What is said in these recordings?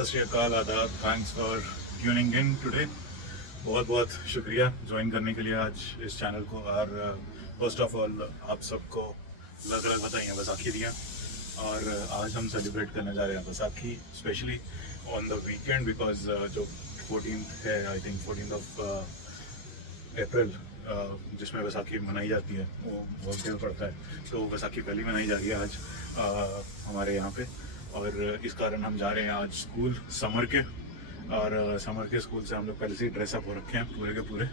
सत श्री अकाल, आदाब, thanks for tuning in today. बहुत बहुत शुक्रिया ज्वाइन करने के लिए आज इस चैनल को। और फर्स्ट ऑफ ऑल आप सबको लग रहा बताइए बैसाखी दियाँ। और आज हम सेलिब्रेट करने जा रहे हैं Baisakhi, specially on the weekend, because जो 14th है, I think 14th of April, जिसमें बैसाखी मनाई जाती है, वो बहुत दिन पड़ता है। तो बैसाखी पहली मनाई जा रही है आज हमारे यहाँ पे। और इस कारण हम जा रहे हैं आज स्कूल समर के। और समर के स्कूल से हम लोग पहले से ही ड्रेसअप हो रखे हैं, पूरे के पूरे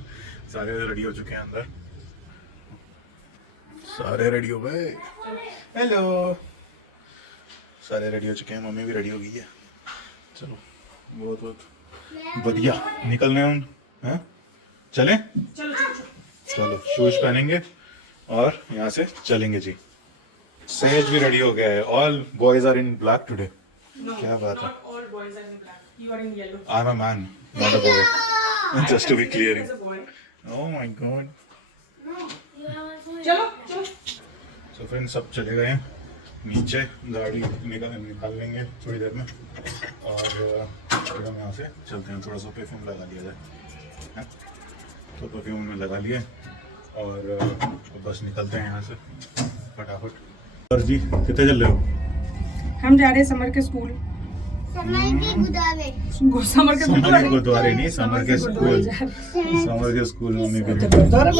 सारे रेडी हो चुके हैं। अंदर सारे रेडी हो गए। हेलो, सारे रेडी हो चुके हैं, मम्मी भी रेडी हो गई है। चलो, बहुत बहुत बढ़िया, निकल रहे हैं हम। हैं, चलें? चलो, शूज पहनेंगे और यहाँ से चलेंगे जी। सहज भी रेडी हो गया है। All boys are in black today. क्या बात है? I am a man, not a boy, just to be clear. Oh my God. चलो सो फ्रेंड्स, सब चले गए हैं नीचे, गाड़ी निकाल लेंगे थोड़ी देर में। और फिर हम यहाँ से चलते हैं। थोड़ा सा परफ्यूम लगा लिया जाए, तो परफ्यूम में लगा लिए और बस निकलते हैं यहाँ से फटाफट। और जी, कितने चल रहे हो? हम जा रहे हैं समर के स्कूल। समर के गुरुद्वारे नहीं, समर के स्कूल। समर के स्कूल मम्मी के लिए। गुरुद्वारा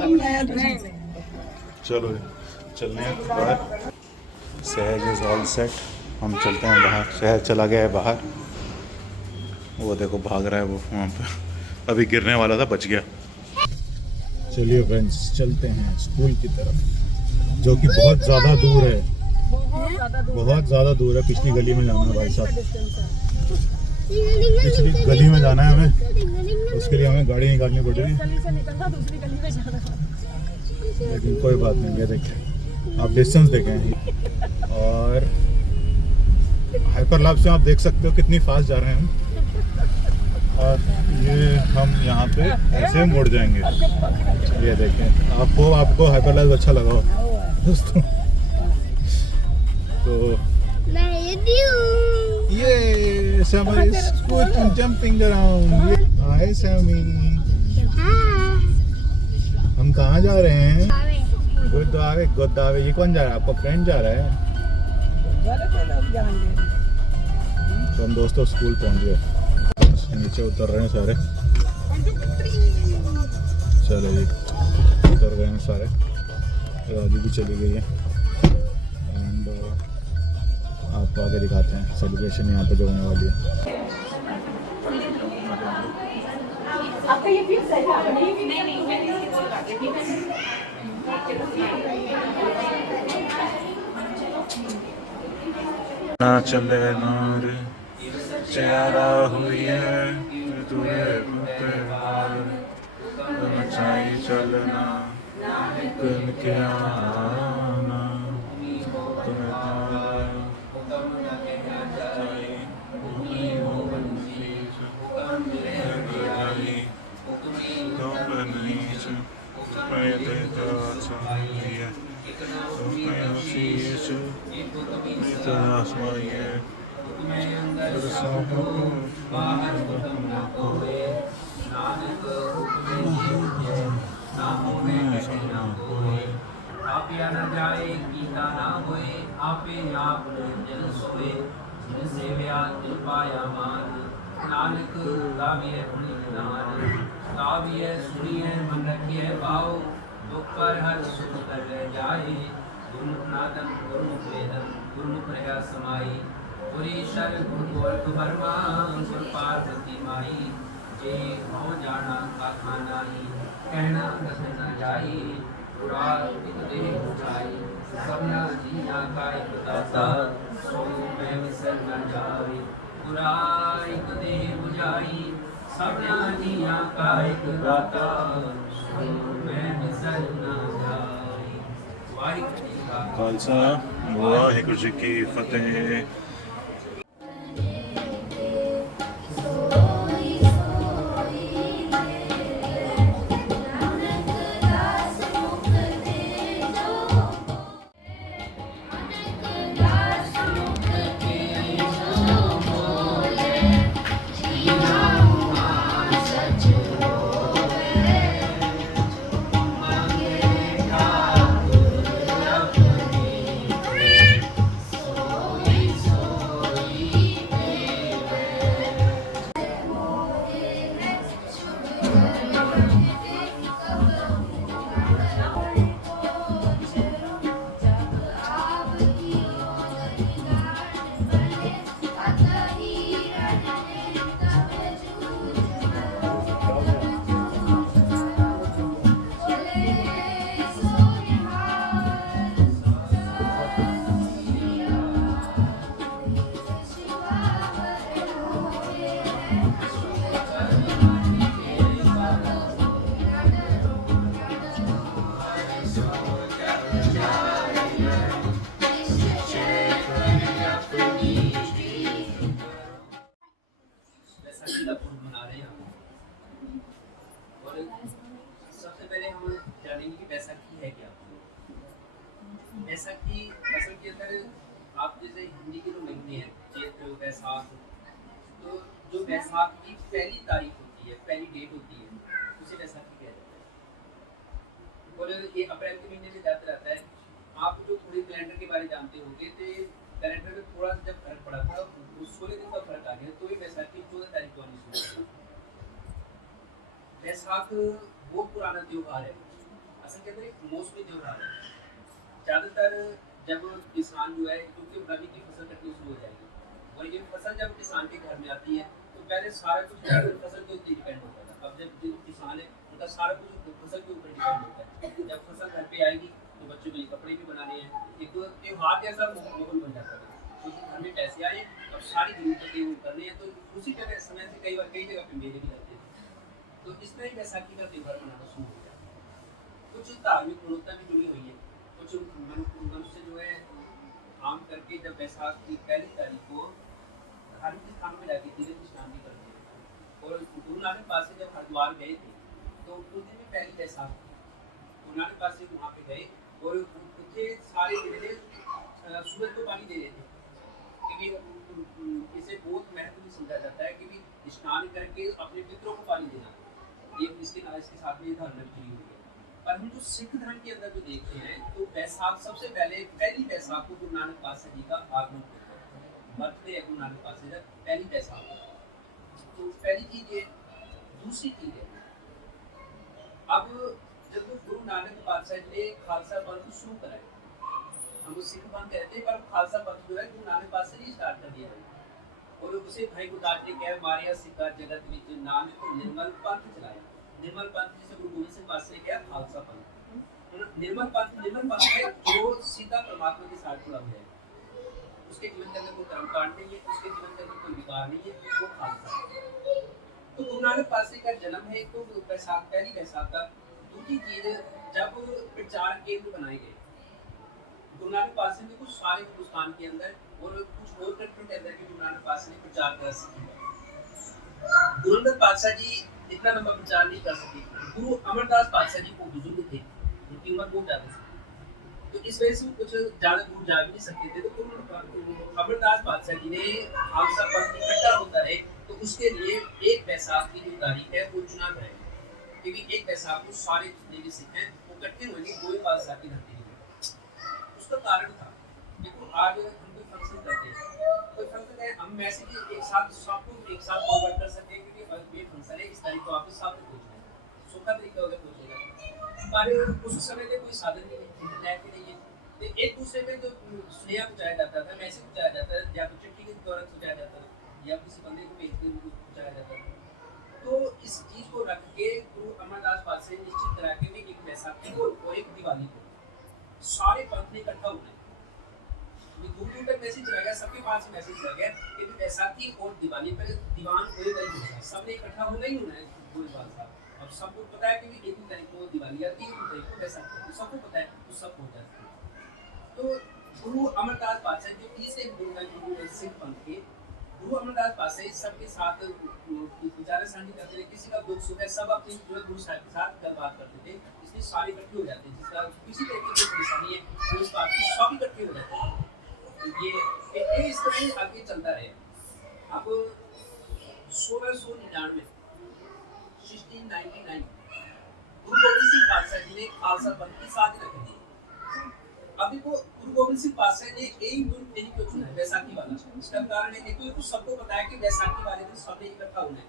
बनाया नहीं। चलो चलने हैं बाहर। सहज इज ऑल सेट, हम चलते हैं बाहर। सहज चला गया है बाहर, वो देखो भाग रहा है वो वहाँ पे। अभी गिरने वाला था, बच गया। चलिए फ्रेंड्स, चलते हैं स्कूल की तरफ, जो कि बहुत ज़्यादा दूर है। बहुत ज़्यादा दूर है। पिछली गली में जाना है भाई साहब, पिछली गली में जाना है हमें। उसके लिए हमें गाड़ी निकालनी पड़ेगी, लेकिन कोई बात नहीं। ये देखें, आप डिस्टेंस देखें। और हाइपरलैप से आप देख सकते हो कितनी फास्ट जा रहे हैं हम। और ये हम यहाँ पे ऐसे मुड़ जाएंगे। ये देखें, आपको हाइपरलैप अच्छा लगा हो दोस्तों? तो ये Summer is jumping around. Hi Sammy, हम कहाँ जा रहे हैं? गुरुद्वारे। ये कौन जा रहा है? आपका फ्रेंड जा रहा है? तो हम दोस्तों स्कूल पहुँच गए, नीचे उतर रहे हैं सारे। चलो जी, उतर गए हैं सारे। राजू भी चली गई है। एंड आपको आगे दिखाते हैं सेलिब्रेशन यहाँ पे जो होने वाली है। ना चले नार चेहरा हुई है तुझे प्यार, मचाई चलना कन के आना, तुम्हें आपे न जाए कीता ना होए, आपे आप जन सोए, जिन सेव्या तिल पाया मान, नानक गाविए पुनि निधान। गाविए सुनिए मन रखिए भाव, दुख पर हर सुख कर जाए। गुरुमुख नादम गुरुमुख वेदम, गुरुमुख रहा समाई। गुरी शर गुरु गोरख बर्मा, गुर पार्वती माई। जे हो जाना काखा नाही, कहना कस न जाई। उड़ाल एक देह उठाई, सबना जिया का एक दाता। सो मैं विसर न जाई, उड़ाल एक देह बुझाई। सबना जिया का एक दाता, सो मैं विसर न जाई। वाहिगुरू जी का खालसा, वाहिगुरू जी की फतेह। बैसाख, तो जो बैसाख की पहली तारीख होती है, पहली डेट होती है, उसे बैसाखी कहा जाता है। और ये अप्रैल के महीने में जाता रहता है। आप जो थोड़ी कैलेंडर के बारे जानते होंगे, तो कैलेंडर में थोड़ा सा जब फर्क पड़ा था, 16 दिन का फर्क आ गया, तो ये बैसाखी 14 तारीख को आनी शुरू हुई। बैसाख बहुत पुराना त्योहार है, असल के अंदर एक मौसमी त्योहार है। ज़्यादातर जब किसान जो है, क्योंकि रबी की फसल कटनी शुरू हो जाएगी, और ये फसल जब किसान के घर में आती है, तो पहले सारा कुछ फसल के ऊपर डिपेंड होता था। अब जब जो किसान है उनका सारा कुछ फसल के ऊपर डिपेंड होता है। जब फसल घर पे आएगी तो बच्चों के लिए कपड़े भी बनाने हैं, एक तो त्योहार जैसा माहौल बन जाता था, क्योंकि घर में पैसे आए और सारी जरूरतें वो करनी है, तो उसी तरह समय से कई बार कई जगह पे मेले भी लगते थे। तो इस तरह बैसाखी का त्योहार मनाना शुरू हो गया। कुछ धार्मिक मान्यता भी जुड़ी हुई है। कुछ मनुष्य जो है आम करके जब बैसाख की पहली तारीख को धार्मिक स्थानों में जाके तीर्थ स्नान भी करते हैं। और गुरु नानक पास से जब हरिद्वार गए थे, तो उस दिन में पहली बैसाख थी। गुरु नानक पास से वहाँ पे गए और उनके सारे मेले सूरज को पानी दे रहे थे, क्योंकि इसे बहुत महत्व भी समझा जाता है कि भी स्नान करके अपने पितरों को पानी देना, ये इसके साथ में ये धारणा भी जुड़ी हुई है। पर हम जो सिख धर्म के अंदर जो देखते हैं, तो बैसाख सबसे पहले पहली बैसाख को गुरु नानक पातशाह जी का आगमन होता है, बर्थडे है गुरु नानक पातशाह जी, पहली बैसाख। तो पहली चीज ये। दूसरी चीज है, अब जब गुरु नानक पातशाह जी ने खालसा पंथ शुरू कराया, हम सिख पंथ कहते हैं, पर खालसा पंथ जो है गुरु नानक पातशाह जी स्टार्ट कर दिया, और उसे भाई गुरदास जी कह मारिया सिखा जगत विच नानक निर्मल पंथ चलाया। निर्मल पंथ जिसे गुरु गोबिंद सिंह पातशाह ने कहा खालसा पंथ। निर्मल पंथ है जो सीधा परमात्मा के साथ जुड़ा हुआ है, उसके जीवन के अंदर कोई कर्मकांड नहीं है, उसके जीवन के अंदर कोई विकार नहीं है, वो खालसा है। तो गुरु नानक पातशाह का जन्म है, तो बैसाख पहली बैसाख का। दूसरी चीज, जब प्रचार केंद्र बनाए गए गुरु नानक पातशाह ने, कुछ सारे हिंदुस्तान के अंदर और कुछ और कंट्री के अंदर भी गुरु नानक पातशाह ने प्रचार कर सके। गुरु नानक पातशाह जी इतना लंबा प्रचार नहीं कर सके। गुरु अमरदास पातशाह जी को बुजुर्ग थे, उनकी उम्र बहुत ज्यादा थी, तो इस वजह से वो कुछ ज्यादा दूर जा भी नहीं सकते थे। तो गुरु अमरदास पातशाह जी ने खालसा पंथ इकट्ठा होता रहे, तो उसके लिए एक बैसाख की जो तारीख है वो चुना गया, क्योंकि एक बैसाख को सारे जितने भी सिख हैं वो इकट्ठे होंगे गोविंद पातशाह की धरती में। उसका कारण था, देखो आज हम कोई फंक्शन करते हैं, कोई फंक्शन है, हम मैसेज एक साथ सबको एक साथ फॉरवर्ड कर सकते हैं, क्योंकि ये फंक्शन है, इस तारीख को आपके साथ पहुंचना है, सोखा तरीका होगा पहुंचेगा। पर उस समय में कोई साधन नहीं है, इंटरनेट भी नहीं है, तो एक दूसरे में जो स्नेह पहुंचाया जाता था, मैसेज पहुंचाया जाता है, या तो चिट्ठी के द्वारा पहुंचाया जाता था, या किसी बंदे को भेज के पहुंचाया जाता था। तो इस चीज को रख के गुरु अमरदास पातशाह ने निश्चित करा के भी एक बैसाखी को और एक दिवाली को सारे पंथ ने इकट्ठा होना है। दूर दूर तक मैसेज चला गया, सबके पास मैसेज चला गया कि बैसाखी और दिवाली पर दीवान होएगा ही होगा, सबने इकट्ठा होना ही होना है गोविंद साहब। अब सबको पता है कि एक तारीख को दिवाली आती है, 2 तारीख को बैसाखी, तो सबको पता है, तो सब हो जाता है। तो गुरु अमरदास पातशाह जो तीसरे गुरु सिख पंथ के गुरु अमरदास पातशाह सबके साथ विचार साझी करते थे, किसी का दुख सुख है सब अपनी जो गुरु साहब के साथ बात करते थे, इसलिए सारे इकट्ठे हो जाते हैं, जिसका किसी तरीके की परेशानी है तो इस बात की सब इकट्ठे हो जाते हैं। ये इस तरह ही आगे चलता रहे। अब 1699 1699 गुरु गोबिंद सिंह पातशाह जी ने खालसा पंथ की साधना की। अभी वो गुरु गोबिंद सिंह पातशाह ने यही दिन नहीं क्यों चुना बैसाखी वाला, इसका कारण है कि तो सबको पता है कि बैसाखी वाले दिन सबने इकट्ठा होना है,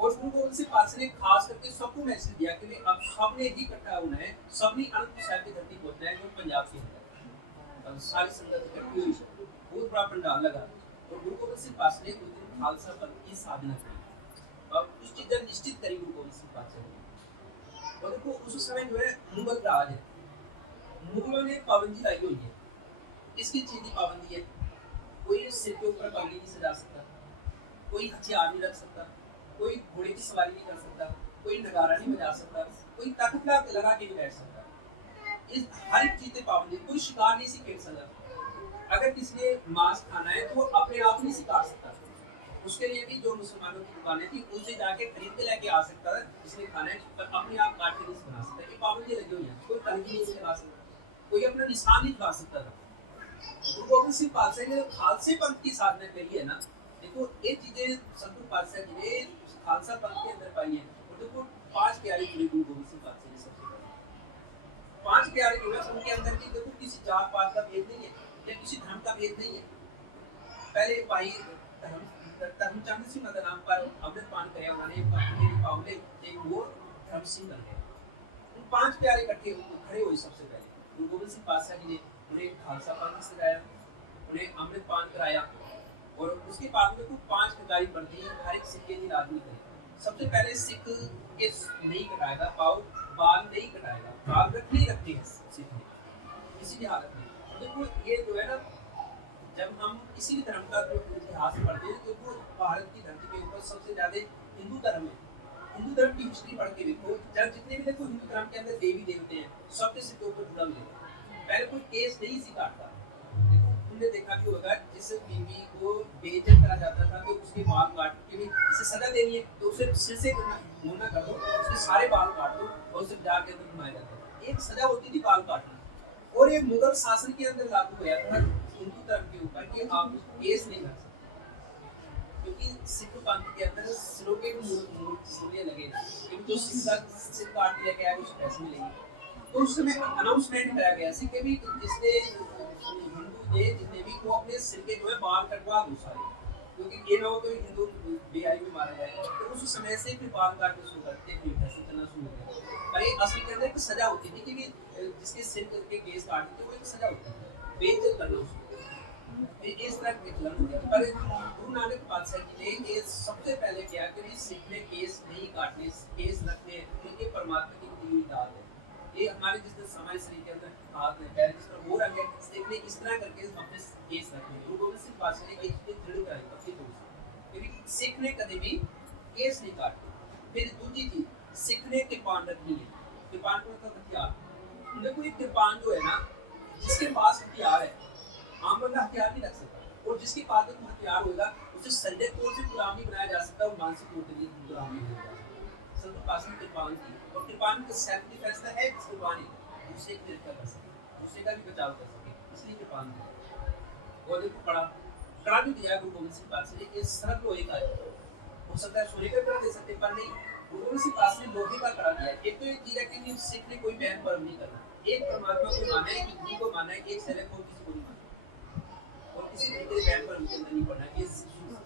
और गुरु गोबिंद सिंह पातशाह ने खास करके सबको मैसेज दिया कि अब सबने ही इकट्ठा होना है, सबने अनंतपुर साहिब की धरती पहुंचना है, जो पंजाब के अंदर सारी संगत इकट्ठी हुई, बहुत बड़ा पंडाल लगा, और गुरु गोबिंद सिंह पातशाह ने उस दिन खालसा पंथ की साधना की और कुछ चीजें निश्चित करी गुरु गोबिंद सिंह पातशाह ने। और देखो उस समय जो है मुगल राज है, मुगलों ने पाबंदी लाई हुई है, इसकी चीज की पाबंदी है, कोई सिर के ऊपर पगड़ी नहीं सजा सकता, कोई हथियार नहीं रख सकता, कोई घोड़े की सवारी नहीं कर सकता, कोई नगारा नहीं बजा सकता, कोई तख्त लगा के नहीं बैठ सकता, इस हर एक चीज पाबंदी, कोई शिकार नहीं सीख सकता। अगर किसी ने मांस खाना है तो वो अपने आप नहीं शिकार सकता, उसके लिए भी जो मुसलमानों की दुकानें थी उनसे जाके खरीद के लेके आ सकता है, जिसने खाना है, पर अपने आप काट के नहीं बना सकता, ये पाबंदी लगी हुई है, कोई कलगी नहीं लगा सकता, कोई अपना निशान नहीं खा सकता था। गुरु गोबिंद सिंह पातशाह ने खालसे पंथ की साधना करी है ना, देखो ये चीजें सतगुरु पातशाह जी ने खालसा पंथ के अंदर पाई है। और देखो 5 प्यारे जुड़े गुरु गोबिंद सिंह पातशाह जी सबसे पहले 5 प्यारे जुड़े, उनके अंदर की देखो किसी जात पात का भेद नहीं है या किसी धर्म का भेद नहीं है। पहले भाई धर्मचंद सिंह का नाम पर अमृत पान करे उन्होंने अपने पावले एक वो धर्म सिंह बन गए। उन 5 प्यारे इकट्ठे खड़े हुए सबसे पहले गुरु गोबिंद सिंह पातशाह जी ने उन्हें खालसा पंथ सिखाया, उन्हें अमृत पान कराया और उसके बाद में कुछ 5 कटाई बढ़ती है हर एक सिक्के की लाजमी करें। सबसे पहले सिख के नहीं कटाएगा बाल नहीं कटाएगा, बाल रखने हैं सिख ने किसी भी हालत में। देखो ये जो है ना, जब हम किसी भी धर्म का जो इतिहास पढ़ते हैं तो वो भारत की धरती के ऊपर सबसे ज्यादा हिंदू धर्म है। हिंदू धर्म की हिस्ट्री पढ़ के देखो, जब जितने भी देखो हिंदू धर्म के अंदर देवी देवते हैं सबके सिर के ऊपर जुड़ा हुआ है। पहले कोई केस नहीं सी काटता। देखो तुमने देखा भी होगा जिस बीवी को बेइज्जत करा जाता था तो उसके बाल काट के भी इसे सजा देनी है तो उसे सिर से मुन्ना कर दो, उसके सारे बाल काट दो और उसे बाजार के अंदर घुमाया जाता था। एक सजा होती थी बाल काटना। और ये मुगल शासन के अंदर लागू हुआ था हिंदू धर्म के ऊपर कि आप केस नहीं कर सकते, क्योंकि सिख पंथ के अंदर सिरों के मूल्य लगे थे, जो सिख काट के लेके आए उसे पैसे मिलेंगे। तो उस समय अनाउंसमेंट कराया गया था कि भी जिसने हिंदू थे जितने भी वो अपने सिर के जो है बाल कटवा दो सारे, क्योंकि ये ना हो तो हिंदू बेहाई में मारा जाए। तो उस समय से फिर बाल काटने शुरू करते फिर पैसे चलना शुरू हो गया। पर ये असल के अंदर एक सजा होती थी कि जिसके सिर के केस काटते थे वो एक सजा होती थी, बेइज्जत करना उसको। इस तरह के चलन होते थे। पर गुरु नानक पातशाह जी ने ये सबसे पहले किया कि सिख ने केस नहीं काटने, केस रखने, उनके परमात्मा की दी हुई दात है। ये हमारे जिस तरह समाज शरीर के अंदर हाथ है पैर जिस तरह वो रंग है, सिख ने इस तरह करके अपने केस रखने। गुरु गोबिंद सिंह पातशाह ने एक चीज दृढ़ कराई अपनी तौर से, क्योंकि सिख ने कभी भी केस नहीं काटे। फिर दूसरी चीज सिख ने कृपान रखनी है। कृपान को मतलब हथियार। देखो ये कृपान जो है ना, जिसके पास हथियार है आम बंदा हथियार नहीं रख सकता, और जिसके पास में हथियार होगा उसे शारीरिक तौर से गुलामी बनाया जा सकता है और मानसिक तौर से गुलामी बनाया जा सकता है। सबके पास में कृपान की, और कृपान का सेल्फ डिफेंस है कृपानी दूसरे की रक्षा कर सके, दूसरे का भी बचाव कर सके, इसलिए कृपान की। और देखो कड़ा भी दिया गुरु गोबिंद सिंह पातशाह ने, ये सरल लोहे का है। हो सकता है सोने का कड़ा दे सकते पर नहीं, गुरु गोबिंद सिंह पातशाह ने लोहे का कड़ा दिया। एक तो ये चीज है कि सिख ने कोई बहन परम नहीं करना, एक परमात्मा को माना है, गुरु को माना है, एक सेलेक्ट को किसी को नहीं माना और किसी तरीके से बहन परम के अंदर नहीं पड़ना। ये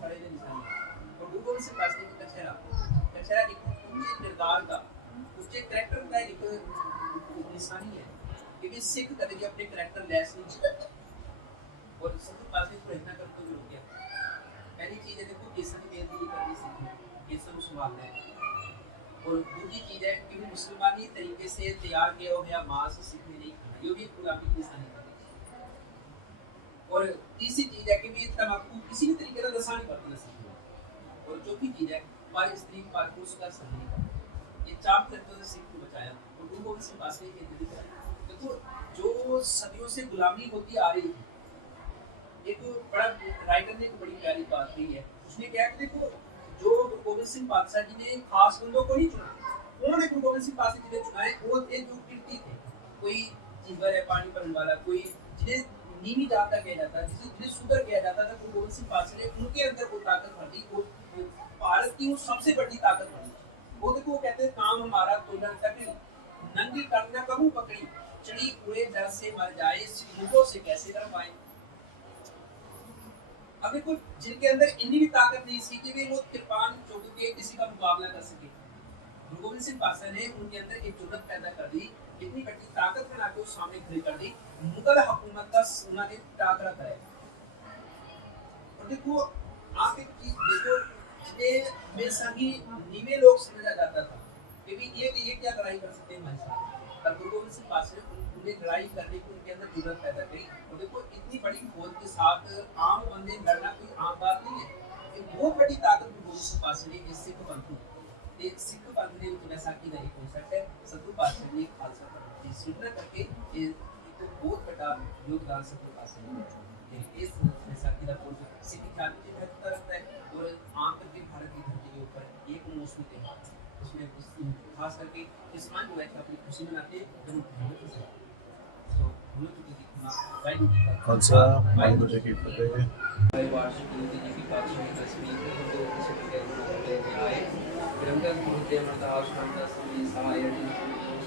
खड़े ने निशानी है। और गुरु गोबिंद सिंह पातशाह की कचहरा एक ऊंचे किरदार का, ऊंचे कैरेक्टर का एक निशानी है, क्योंकि सिख कभी भी अपने कैरेक्टर लेस नहीं करता। और सतगुरु पातशाह को रहना कर तो भी रुक गया। पहली चीज है देखो केसर की बेइज्जती करनी सीखनी, केसर को संभालना है। और दूसरी चीज है कि मुसलमानी तरीके से तैयार किया गया मांस सीखने नहीं खाना, ये भी गुलामी की निशानी है। और तीसरी चीज है कि भी तंबाकू किसी भी तरीके का नशा नहीं करना सीखना। और चौथी चीज है पर स्त्री पर पुरुष का संग नहीं करना। ये चार तरीकों से सिख को बचाया और गुरु गोबिंद सिंह पातशाह ने ये दिखाया। देखो जो सदियों से गुलामी होती आ रही थी, एक बड़ा राइटर ने एक बड़ी प्यारी बात कही है। उसने कहा कि देखो जो गुरु गोबिंद सिंह पातशाह जी ने खास बंदों को नहीं चुना, उन्होंने गुरु गोबिंद सिंह पातशाह जी ने चुनाए वो थे जो कीर्ति थे। कोई जिगर है पानी भरने वाला, कोई जिन्हें नीवी जात का किया जाता है, जिन्हें शूद्र किया जाता था, गुरु गोबिंद सिंह पातशाह ने उनके अंदर वो ताकत भर दी। वो भारत की वो सबसे बड़ी ताकत भर दी। वो देखो वो कहते हैं काम हमारा तोलन तक नंगी करना करूँ पकड़ी, चढ़ी हुए दर से मर जाए, सिखों से कैसे कर पाए। अब देखो जिनके अंदर इतनी भी ताकत नहीं थी कि वे वो कृपान चौक के किसी का मुकाबला कर सके, गुरु गोबिंद सिंह पातशाह ने उनके अंदर एक जुर्रत पैदा कर दी, इतनी बड़ी ताकत बना के सामने खड़ी कर दी। मुगल हुकूमत का उन्होंने टाकरा कराया। और देखो आप एक चीज देखो, जिन्हें हमेशा ही नीवे लोग समझा जाता था कि भी ये क्या लड़ाई कर सकते हैं हमारे साथ, पर गुरु गोबिंद सिंह पातशाह ने उन्हें लड़ाई करने की उनके अंदर जुर्रत पैदा करी। और देखो इतनी बड़ी फौज के साथ आम बंदे लड़ना कोई आम बात नहीं है। एक बहुत बड़ी ताकत गुरु गोबिंद सिंह पातशाह ने इस सिख पंथ ने, सिख पंथ ने बैसाखी का एक कॉन्सेप्ट है, सतगुरु पातशाह ने खालसा पंथ की सृजना करके एक बहुत बड़ा योगदान सतगुरु पातशाह ने इस बैसाखी का कॉन्सेप्ट सिख ख्याति की महत्वता रखता है। और आम करके भारत की धरती के ऊपर एक मौसमी त्योहार उसमें खास करके किसान जो है अपनी खुशी मनाते हैं। खालसा वाहिगुरू जी की फतेह। वार्षिक नीति जी की पातशाही तस्वीर को किसी के रूप में आए निरंतर गुरुदेव अरदास रामदास जी सहाय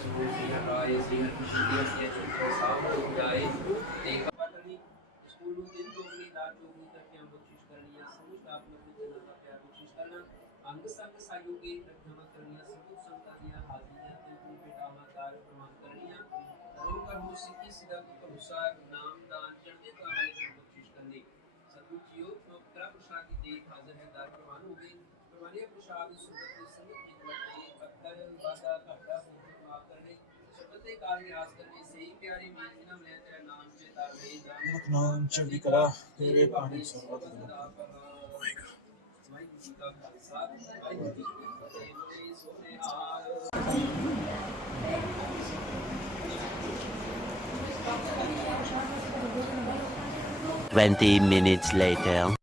सिंह राय सिंह कृष्ण के सामने जाए एक पटनी स्कूल दिन जोगनी रात जोगनी तक हम कोशिश करनी है समस्त आप लोग को जना का प्यार कोशिश करना अंग संग सहयोगी रखना करनी है सब संतानियां हाजियां तिल बेटा मातार प्रमाण करनी है रोग कर हो सिद्धि सिद्धा को अनुसार नाम दान चढ़ने का वाले कोशिश करनी सतगुरु जियो तेरा प्रसाद की देख हाजिर है दार प्रमाण हो गई प्रमाणीय प्रसाद सुगत संगत की बटे पत्थर बाधा घाटा हो माफ करने शब्दे काल निवास करने से ही प्यारे मीना में तेरा नाम चेता ले जान नाम चढ़ी कला तेरे पानी सर्वत वाहिगुरू जी का खालसा वाहिगुरू जी की फतेह बोले सोने हाल 20 minutes later.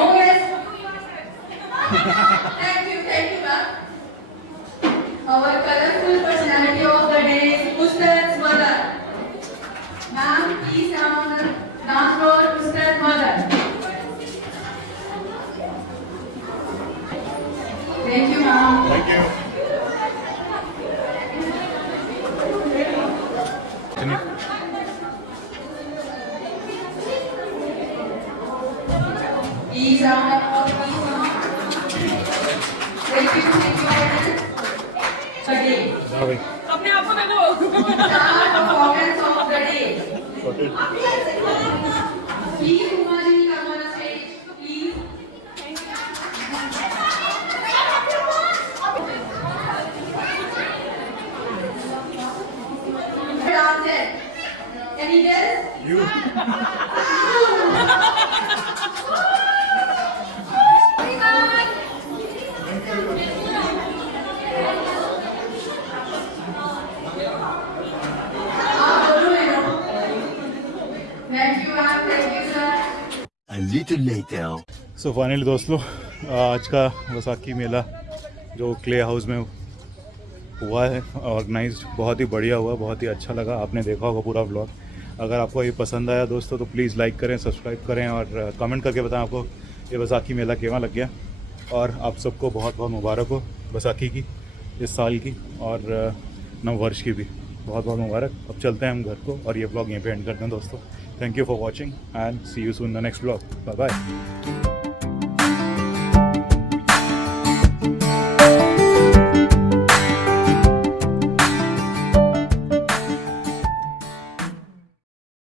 Oh yes. Thank you, ma'am. Our colorful personality of the day is Ustad's mother. Ma'am, please come on the dance floor, Ustad's mother. Thank you, ma'am. Thank you. Please round of applause, please, ma'am. Thank you, the day. हाँ भाई अपने आप को दे दो Star performance of the day. sorted। Please, Umajini, come on the stage. Please. Dancer. Can you guess? You आप बोलो मेरे को. Thank you, ma'am. Thank you, sir. A little later. So finally दोस्तों आज का वैसाखी मेला जो क्ले हाउस में हुआ है ऑर्गेनाइज्ड बहुत ही बढ़िया हुआ, बहुत ही अच्छा लगा। आपने देखा होगा पूरा व्लॉग। अगर आपको ये पसंद आया दोस्तों तो प्लीज़ लाइक करें, सब्सक्राइब करें और कमेंट करके बताएं आपको ये वैसाखी मेला केवा लग गया। और आप सबको बहुत बहुत मुबारक हो वैसाखी की, इस साल की और नव वर्ष की भी बहुत बहुत मुबारक। अब चलते हैं हम घर को और ये व्लॉग यहीं पे एंड करते हैं दोस्तों। Thank you for watching and see you soon the next vlog. Bye bye.